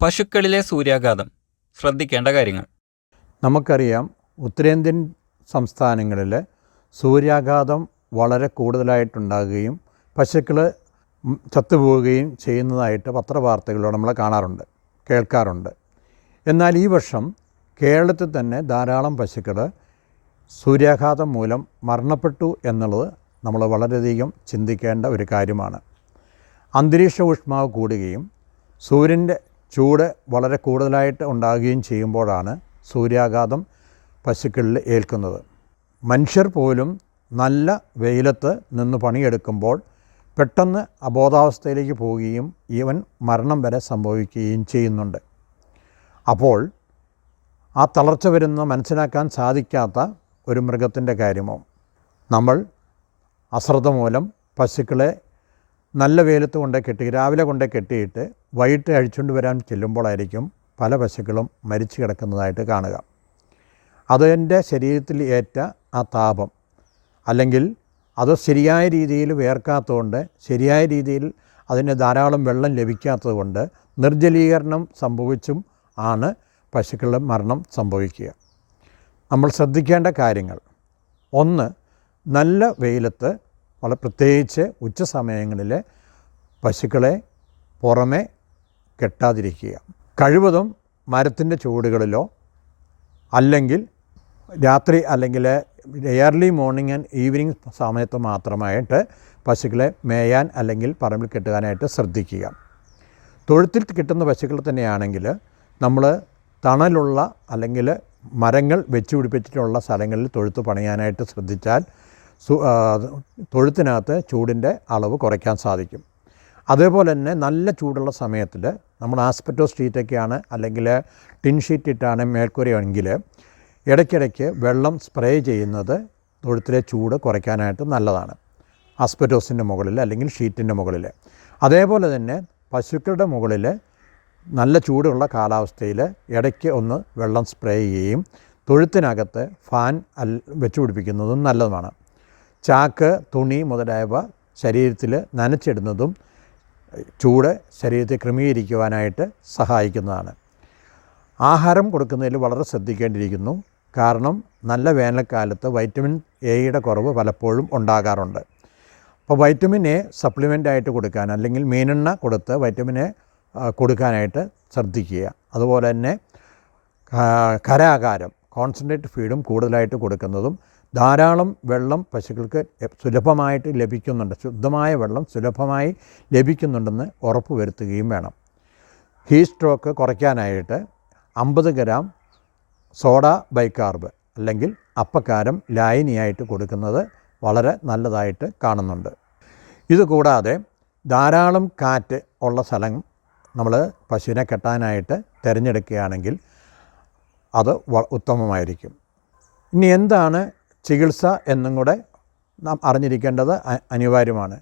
പശുക്കളിലെ സൂര്യാഘാതം ശ്രദ്ധിക്കേണ്ട കാര്യങ്ങൾ. നമുക്കറിയാം, ഉത്തരേന്ത്യൻ സംസ്ഥാനങ്ങളിൽ സൂര്യാഘാതം വളരെ കൂടുതലായിട്ടുണ്ടാകുകയും പശുക്കൾ ചത്തുപോവുകയും ചെയ്യുന്നതായിട്ട് പത്രവാർത്തകളിലൂടെ നമ്മൾ കാണാറുണ്ട്, കേൾക്കാറുണ്ട്. എന്നാൽ ഈ വർഷം കേരളത്തിൽ തന്നെ ധാരാളം പശുക്കൾ സൂര്യാഘാതം മൂലം മരണപ്പെട്ടു എന്നുള്ളത് നമ്മൾ വളരെയധികം ചിന്തിക്കേണ്ട ഒരു കാര്യമാണ്. അന്തരീക്ഷ ഊഷ്മാവ് കൂടുകയും സൂര്യൻ്റെ ചൂട് വളരെ കൂടുതലായിട്ട് ഉണ്ടാകുകയും ചെയ്യുമ്പോഴാണ് സൂര്യാഘാതം പശുക്കളിൽ ഏൽക്കുന്നത്. മനുഷ്യർ പോലും നല്ല വെയിലത്ത് നിന്ന് പണിയെടുക്കുമ്പോൾ പെട്ടെന്ന് അബോധാവസ്ഥയിലേക്ക് പോവുകയും ഈവൻ മരണം വരെ സംഭവിക്കുകയും ചെയ്യുന്നുണ്ട്. അപ്പോൾ ആ തളർച്ച വരുന്ന മനസ്സിലാക്കാൻ സാധിക്കാത്ത ഒരു മൃഗത്തിൻ്റെ കാര്യമോ, നമ്മൾ അശ്രദ്ധ മൂലം പശുക്കളെ നല്ല വെയിലത്ത് കൊണ്ടേ കെട്ടി രാവിലെ കൊണ്ടേ കെട്ടിയിട്ട് വൈകിട്ട് അഴിച്ചുകൊണ്ട് വരാൻ ചെല്ലുമ്പോഴായിരിക്കും പല പശുക്കളും മരിച്ചു കിടക്കുന്നതായിട്ട് കാണുക. അതിൻ്റെ ശരീരത്തിൽ ഏറ്റ ആ താപം, അല്ലെങ്കിൽ അത് ശരിയായ രീതിയിൽ വേർക്കാത്തതുകൊണ്ട്, ശരിയായ രീതിയിൽ അതിന് ധാരാളം വെള്ളം ലഭിക്കാത്തതുകൊണ്ട് നിർജ്ജലീകരണം സംഭവിച്ചും ആണ് പശുക്കളുടെ മരണം സംഭവിക്കുക. നമ്മൾ ശ്രദ്ധിക്കേണ്ട കാര്യങ്ങൾ: ഒന്ന്, നല്ല വെയിലത്ത് വളരെ പ്രത്യേകിച്ച് ഉച്ച സമയങ്ങളിൽ പശുക്കളെ പുറമെ കെട്ടാതിരിക്കുക. കഴിവതും മരത്തിൻ്റെ ചുവടുകളിലോ അല്ലെങ്കിൽ രാത്രി അല്ലെങ്കിൽ ഏർലി മോർണിംഗ് ആൻഡ് ഈവനിങ് സമയത്ത് മാത്രമായിട്ട് പശുക്കളെ മേയാൻ അല്ലെങ്കിൽ പറമ്പിൽ കെട്ടുവാനായിട്ട് ശ്രദ്ധിക്കുക. തൊഴുത്തിൽ കിട്ടുന്ന പശുക്കൾ തന്നെയാണെങ്കിൽ നമ്മൾ തണലുള്ള അല്ലെങ്കിൽ മരങ്ങൾ വെച്ച് പിടിപ്പിച്ചിട്ടുള്ള സ്ഥലങ്ങളിൽ തൊഴുത്ത് പണിയാനായിട്ട് ശ്രദ്ധിച്ചാൽ തൊഴുത്തിനകത്ത് ചൂടിൻ്റെ അളവ് കുറയ്ക്കാൻ സാധിക്കും. അതേപോലെ തന്നെ നല്ല ചൂടുള്ള സമയത്തിൽ നമ്മൾ ആസ്പെറ്റോസ് ഷീറ്റൊക്കെയാണ് അല്ലെങ്കിൽ ടിൻ ഷീറ്റ് ഇട്ടാണ് മേൽക്കൂരയെങ്കിൽ ഇടയ്ക്കിടയ്ക്ക് വെള്ളം സ്പ്രേ ചെയ്യുന്നത് തൊഴുത്തിലെ ചൂട് കുറയ്ക്കാനായിട്ട് നല്ലതാണ്, ആസ്പെറ്റോസിൻ്റെ മുകളിൽ അല്ലെങ്കിൽ ഷീറ്റിൻ്റെ മുകളിൽ. അതേപോലെ തന്നെ പശുക്കളുടെ മുകളിൽ നല്ല ചൂടുള്ള കാലാവസ്ഥയിൽ ഇടയ്ക്ക് ഒന്ന് വെള്ളം സ്പ്രേ ചെയ്യുകയും തൊഴുത്തിനകത്ത് ഫാൻ വെച്ച് പിടിപ്പിക്കുന്നതും നല്ലതുമാണ്. ചാക്ക്, തുണി മുതലായവ ശരീരത്തിൽ നനച്ചിടുന്നതും ചൂട് ശരീരത്തെ ക്രമീകരിക്കുവാനായിട്ട് സഹായിക്കുന്നതാണ്. ആഹാരം കൊടുക്കുന്നതിൽ വളരെ ശ്രദ്ധിക്കേണ്ടിയിരിക്കുന്നു. കാരണം നല്ല വേനൽക്കാലത്ത് വൈറ്റമിൻ എയുടെ കുറവ് പലപ്പോഴും ഉണ്ടാകാറുണ്ട്. അപ്പോൾ വൈറ്റമിൻ എ സപ്ലിമെൻ്റായിട്ട് കൊടുക്കാൻ അല്ലെങ്കിൽ മീനെണ്ണ കൊടുത്ത് വൈറ്റമിൻ എ കൊടുക്കാനായിട്ട് ശ്രദ്ധിക്കുക. അതുപോലെ തന്നെ ഖരാഹാരം, കോൺസെൻട്രേറ്റ് ഫീഡും കൂടുതലായിട്ട് കൊടുക്കുന്നതും, ധാരാളം വെള്ളം പശുക്കൾക്ക് സുലഭമായിട്ട് ലഭിക്കുന്നുണ്ട്, ശുദ്ധമായ വെള്ളം സുലഭമായി ലഭിക്കുന്നുണ്ടെന്ന് ഉറപ്പ് വരുത്തുകയും വേണം. ഹീറ്റ് സ്ട്രോക്ക് കുറയ്ക്കാനായിട്ട് 50 ഗ്രാം സോഡ ബൈകാർബ് അല്ലെങ്കിൽ അപ്പക്കാരം ലായനിയായിട്ട് കൊടുക്കുന്നത് വളരെ നല്ലതായിട്ട് കാണുന്നുണ്ട്. ഇതുകൂടാതെ ധാരാളം കാറ്റ് ഉള്ള സ്ഥലം നമ്മൾ പശുവിനെ കെട്ടാനായിട്ട് തിരഞ്ഞെടുക്കുകയാണെങ്കിൽ അത് ഉത്തമമായിരിക്കും. ഇനി എന്താണ് ചികിത്സ എന്നും കൂടെ നാം അറിഞ്ഞിരിക്കേണ്ടത് അനിവാര്യമാണ്.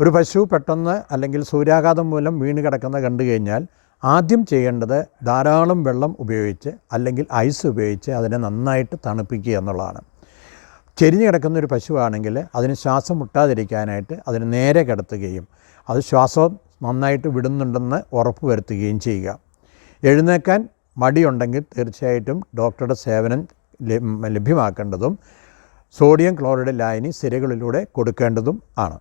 ഒരു പശു പെട്ടെന്ന് അല്ലെങ്കിൽ സൂര്യാഘാതം മൂലം വീണ് കിടക്കുന്നത് കണ്ടു കഴിഞ്ഞാൽ ആദ്യം ചെയ്യേണ്ടത് ധാരാളം വെള്ളം ഉപയോഗിച്ച് അല്ലെങ്കിൽ ഐസ് ഉപയോഗിച്ച് അതിനെ നന്നായിട്ട് തണുപ്പിക്കുക എന്നുള്ളതാണ്. ചെരിഞ്ഞ് കിടക്കുന്ന ഒരു പശുവാണെങ്കിൽ അതിന് ശ്വാസം മുട്ടാതിരിക്കാനായിട്ട് അതിന് നേരെ കിടത്തുകയും അത് ശ്വാസം നന്നായിട്ട് വിടുന്നുണ്ടെന്ന് ഉറപ്പ് വരുത്തുകയും ചെയ്യുക. എഴുന്നേക്കാൻ മടിയുണ്ടെങ്കിൽ തീർച്ചയായിട്ടും ഡോക്ടറുടെ സേവനം ലഭ്യമാക്കേണ്ടതും സോഡിയം ക്ലോറൈഡ് ലായനി സിരകളിലൂടെ കൊടുക്കേണ്ടതും ആണ്.